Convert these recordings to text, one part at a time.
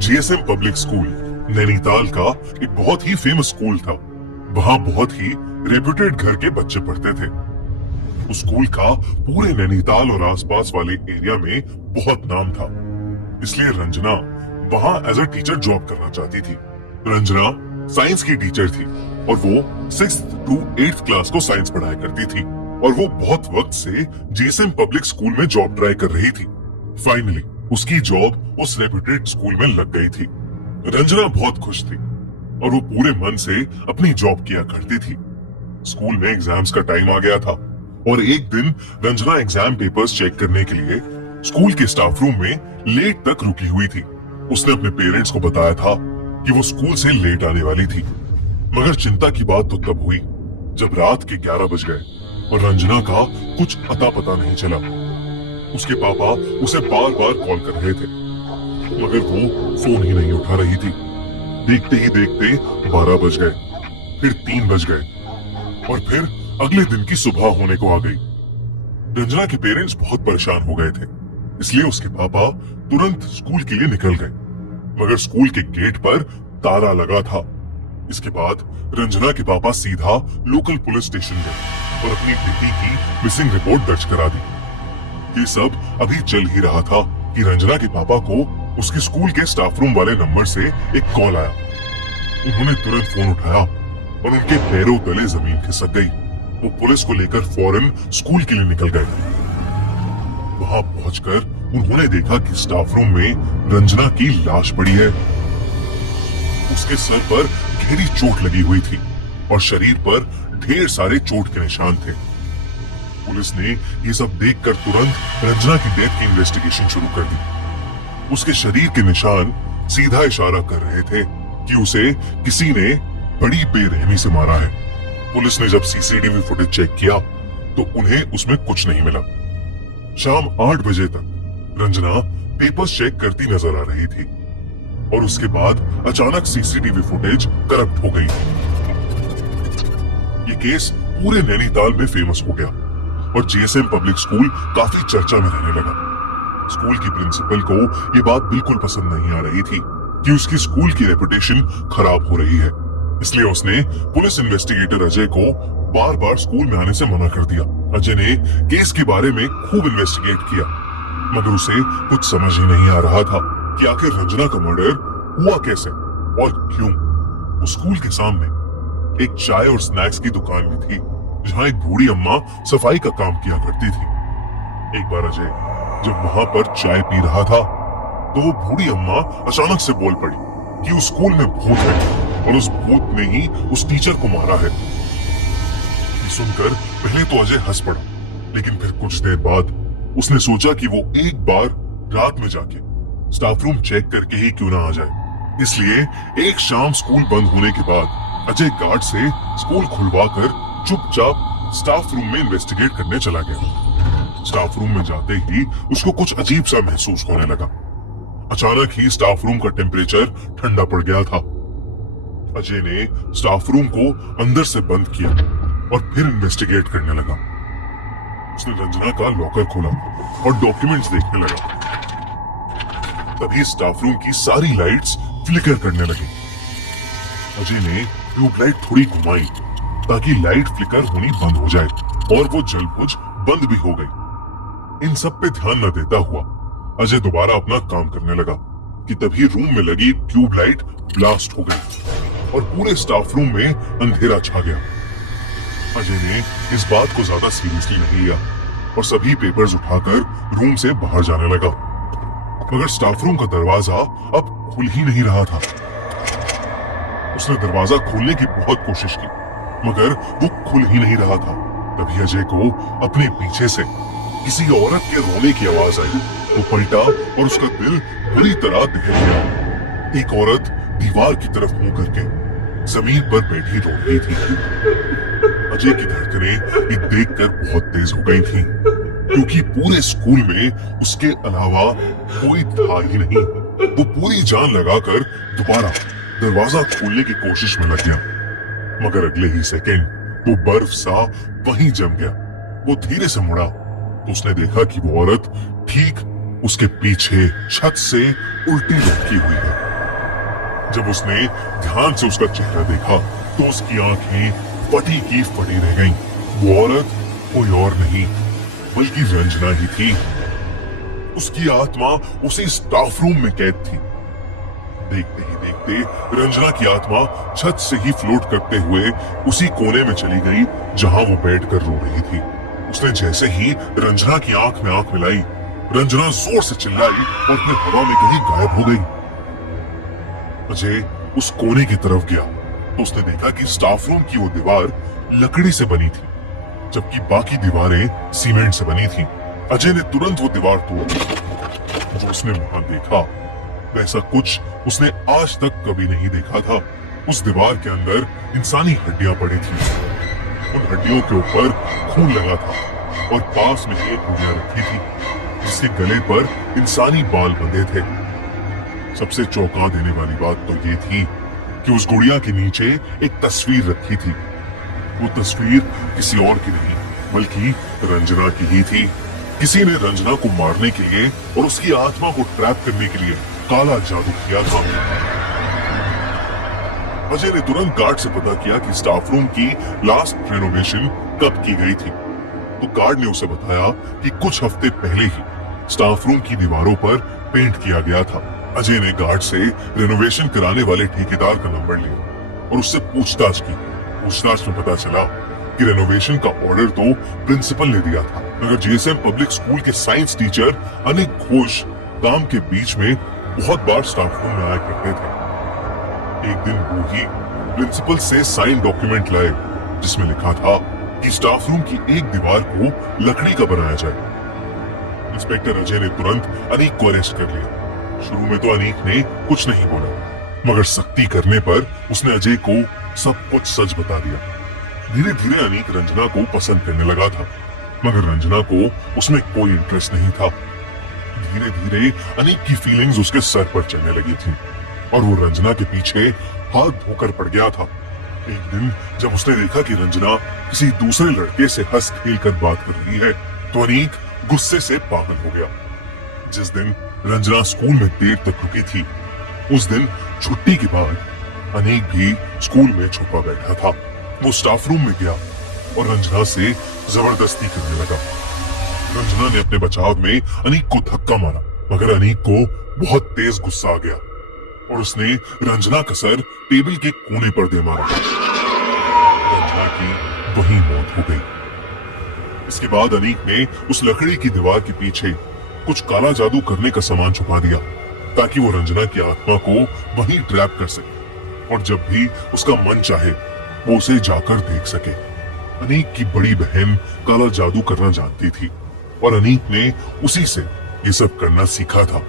GSM public school Nainital का एक बहुत ही फेमस स्कूल था। वहाँ बहुत ही रेप्यूटेड घर के बच्चे पढ़ते थे। उस स्कूल का पूरे नैनीताल और आसपास वाले एरिया में बहुत नाम था। इसलिए रंजना वहाँ एज अ टीचर जॉब करना चाहती थी। रंजना साइंस की टीचर थी और वो 6th to 8th क्लास को साइंस पढ़ाया करती थी और वो बहुत वक्त से जीएसएम पब्लिक स्कूल में जॉब ट्राई कर रही थी। फाइनली उसकी जॉब उस रेप्यूटेड स्कूल में लग गई थी। रंजना बहुत खुश थी और वो पूरे मन से अपनी जॉब किया करती थी। स्कूल में एग्जाम्स का टाइम आ गया था और एक दिन रंजना एग्जाम पेपर्स चेक करने के लिए स्कूल के स्टाफ रूम में लेट तक रुकी हुई थी। उसने अपने पेरेंट्स को बताया था कि वो स्कूल से लेट आने वाली थी, मगर चिंता की बात तो तब हुई जब रात के 11 बज गए और रंजना का कुछ अता पता नहीं चला। उसके पापा उसे बार बार कॉल कर रहे थे, मगर वो फोन ही नहीं उठा रही थी। देखते ही देखते 12 बज गए, फिर 3 बज गए और फिर अगले दिन की सुबह होने को आ गई। रंजना के पेरेंट्स बहुत परेशान हो गए थे, इसलिए उसके पापा तुरंत स्कूल के लिए निकल गए, मगर स्कूल के गेट पर ताला लगा था। इसके बाद रंजना के पापा सीधा लोकल पुलिस स्टेशन गए और अपनी बेटी की मिसिंग रिपोर्ट दर्ज करा दी। ये सब अभी चल ही रहा था कि रंजना के पापा को उसके स्कूल के स्टाफ रूम वाले नंबर से एक कॉल आया। उन्होंने तुरंत फोन उठाया और उनके पैरों तले जमीन खिसक गई। वो पुलिस को लेकर फौरन स्कूल के लिए निकल गए। वहां पहुंचकर उन्होंने देखा कि स्टाफ रूम में रंजना की लाश पड़ी है। उसके सर पर गहरी चोट लगी हुई थी और शरीर पर ढेर सारे चोट के निशान थे। पुलिस ने ये सब देखकर तुरंत रंजना की डेथ की इन्वेस्टिगेशन शुरू कर दी। उसके शरीर के निशान सीधा इशारा कर रहे थे कि उसे किसी ने बड़ी बेरहमी से मारा है। पुलिस ने जब सीसीटीवी फुटेज चेक किया तो उन्हें उसमें कुछ नहीं मिला। शाम 8 बजे तक रंजना पेपर्स चेक करती नजर आ रही थी और उसके बाद अचानक सीसीटीवी फुटेज करप्ट हो गई। ये केस पूरे नैनीताल में फेमस हो गया और जीएसएम पब्लिक स्कूल काफी चर्चा में रहने लगा। स्कूल की प्रिंसिपल को ये बात बिल्कुल पसंद नहीं आ रही थी कि उसकी स्कूल की रेपुटेशन खराब हो रही है, इसलिए उसने पुलिस इन्वेस्टिगेटर अजय को बार बार स्कूल में आने से मना कर दिया। अजय ने केस के बारे में खूब इन्वेस्टिगेट किया, मगर उसे कुछ समझ ही नहीं आ रहा था कि आखिर रंजना का मर्डर हुआ कैसे और क्यों। उस स्कूल के सामने एक चाय और स्नैक्स की दुकान भी थी, जहाँ एक बूढ़ी अम्मा सफाई का काम किया करती थी। एक बार अजय जब वहां पर चाय पी रहा था तो वो बूढ़ी अम्मा अचानक से बोल पड़ी कि उस स्कूल में भूत है और उस भूत ने ही उस टीचर को मारा है। ये सुनकर पहले तो अजय हंस पड़ा, लेकिन फिर कुछ देर बाद उसने सोचा कि वो एक बार रात में जाके स्टाफ रूम चेक करके ही क्यों ना आ जाए। इसलिए एक शाम स्कूल बंद होने के बाद अजय गार्ड से स्कूल खुलवाकर चुपचाप स्टाफ रूम में इन्वेस्टिगेट करने चला गया। स्टाफ रूम में जाते ही उसको कुछ अजीब सा महसूस होने लगा। अचानक ही स्टाफ रूम का टेम्परेचर ठंडा पड़ गया था। अजय ने स्टाफ रूम को अंदर से बंद किया और फिर इन्वेस्टिगेट करने लगा। उसने रंजना का लॉकर खोला और डॉक्यूमेंट्स देखने लगा। तभी स्टाफ रूम की सारी लाइट्स फ्लिकर करने लगी। अजय ने ट्यूबलाइट थोड़ी घुमाई ताकि लाइट फ्लिकर होनी बंद हो जाए और वो जलबुझ बंद भी हो गई। इन सब पे ध्यान न देता हुआ अजय दोबारा अपना काम करने लगा कि तभी रूम में लगी ट्यूबलाइट ब्लास्ट हो गई और पूरे स्टाफ रूम में अंधेरा छा गया। अजय ने इस बात को ज्यादा सीरियसली नहीं लिया और सभी पेपर्स उठाकर रूम से बाहर जाने लगा, मगर स्टाफ रूम का दरवाजा अब खुल ही नहीं रहा था। उसने दरवाजा खोलने की बहुत कोशिश की, मगर वो खुल ही नहीं रहा था। तभी अजय को अपने पीछे से किसी औरत के रोने की आवाज आई। वो पलटा और उसका दिल बुरी तरह दहल गया। एक औरत दीवार की तरफ मुंह करके जमीन पर बैठी रो रही थी। अजय की धड़कनें ये देखकर बहुत तेज हो गई थी, क्योंकि पूरे स्कूल में उसके अलावा कोई था ही नहीं। वो पूरी जान लगाकर दोबारा दरवाजा खोलने की कोशिश में लग गया, मगर अगले ही सेकंड वो बर्फ सा वहीं जम गया। वो धीरे से मुड़ा तो उसने देखा कि वो औरत ठीक उसके पीछे छत से उल्टी लटकी हुई है। जब उसने ध्यान से उसका चेहरा देखा तो उसकी आंखें फटी की फटी रह गईं। वो औरत कोई और नहीं बल्कि रंजना ही थी। उसकी आत्मा उसी स्टाफ रूम में कैद थी। देखते ही देखते रंजना की आत्मा छत से ही फ्लोट करते हुए उसी कोने में चली गई जहां वो बैठकर रो रही थी। उसने जैसे ही रंजना की आंख में आंख मिलाई, रंजना जोर से चिल्लाई और फिर हवा में कहीं गायब हो गई। अजय उस कोने की तरफ गया तो उसने देखा कि स्टाफ रूम की वो दीवार लकड़ी से बनी थी, जबकि बाकी दीवारें सीमेंट से बनी थी। अजय ने तुरंत वो दीवार तोड़। जो उसने वहां देखा वैसा कुछ उसने आज तक कभी नहीं देखा था। उस दीवार के अंदर इंसानी हड्डियां पड़ी थी। उन हड्डियों के ऊपर खून लगा था और पास में एक गुड़िया रखी थी जिसके गले पर इंसानी बाल बंधे थे। सबसे चौंका देने वाली बात तो ये थी कि उस गुड़िया के नीचे एक तस्वीर रखी थी। वो तस्वीर किसी और की नहीं बल्कि रंजना की ही थी। किसी ने रंजना को मारने के लिए और उसकी आत्मा को ट्रैप करने के लिए काला जादू किया था। अजय ने तुरंत गार्ड से पता किया कि स्टाफ रूम की लास्ट रेनोवेशन कब की गई थी। तो गार्ड ने उसे बताया कि कुछ हफ्ते पहले ही स्टाफ रूम की दीवारों पर पेंट किया गया था। अजय ने गार्ड से रेनोवेशन कराने वाले ठेकेदार का नंबर लिया और उससे पूछताछ की। पूछताछ में पता चला कि रेनोवेशन का ऑर्डर तो प्रिंसिपल ने दिया था, मगर जेएसएम पब्लिक स्कूल के साइंस टीचर अनिक घोष काम के बीच में बहुत बार स्टाफ रूम में आया करते थे। एक दिन वो ही प्रिंसिपल से साइन डॉक्यूमेंट लाए जिसमें लिखा था कि स्टाफ रूम की एक दीवार को लकड़ी का बनाया जाए। इंस्पेक्टर अजय ने तुरंत अनीक को अरेस्ट कर लिया। शुरू में तो अनीक ने कुछ नहीं बोला, मगर सख्ती करने पर उसने अजय को सब कुछ सच बता दिया। धीरे धीरे अनीक रंजना को पसंद करने लगा था, मगर रंजना को उसमें कोई इंटरेस्ट नहीं था। धीरे धीरे अनीक की फीलिंग्स उसके सर पर चढ़ने लगी थी और वो रंजना के पीछे हाथ धोकर पड़ गया था। एक दिन जब उसने देखा कि रंजना किसी दूसरे लड़के से हंस खेल कर बात कर रही है तो अनीक गुस्से से पागल हो गया। जिस दिन रंजना स्कूल में देर तक रुकी थी, उस दिन छुट्टी के बाद अनीक भी स्कूल में छुपा बैठा था। वो स्टाफ रूम में गया और रंजना से जबरदस्ती करने लगा। रंजना ने अपने बचाव में अनीक को धक्का मारा, मगर अनीक को बहुत तेज गुस्सा आ गया और उसने रंजना का सर टेबल के कोने पर दे मारा। रंजना की वहीं मौत हो गई। इसके बाद अनीक ने उस लकड़ी की दीवार के पीछे कुछ काला जादू करने का सामान छुपा दिया ताकि वो रंजना की आत्मा को वहीं ट्रैप कर सके और जब भी उसका मन चाहे वो उसे जाकर देख सके। अनीक की बड़ी बहन काला जादू करना जानती थी और अनीक ने उसी से ये सब करना सीखा था।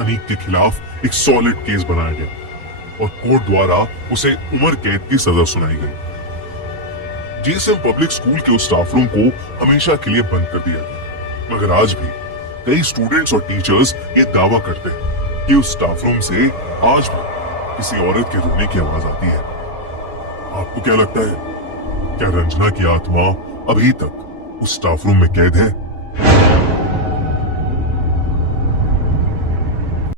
अनीक के खिलाफ एक सॉलिड केस बनाया गया और कोर्ट द्वारा उसे उम्र कैद की सजा सुनाई गई। जेएसएम पब्लिक स्कूल के उस स्टाफ रूम को हमेशा के लिए बंद कर दिया गया, मगर आज भी कई स्टूडेंट्स और टीचर्स ये दावा करते हैं कि उस स्टाफ रूम से आज भी किसी औरत के रोने की आवाज आती है। आपको क्या लगता है, क्या रंजना की आत्मा अभी तक उस स्टाफ रूम में कैद है?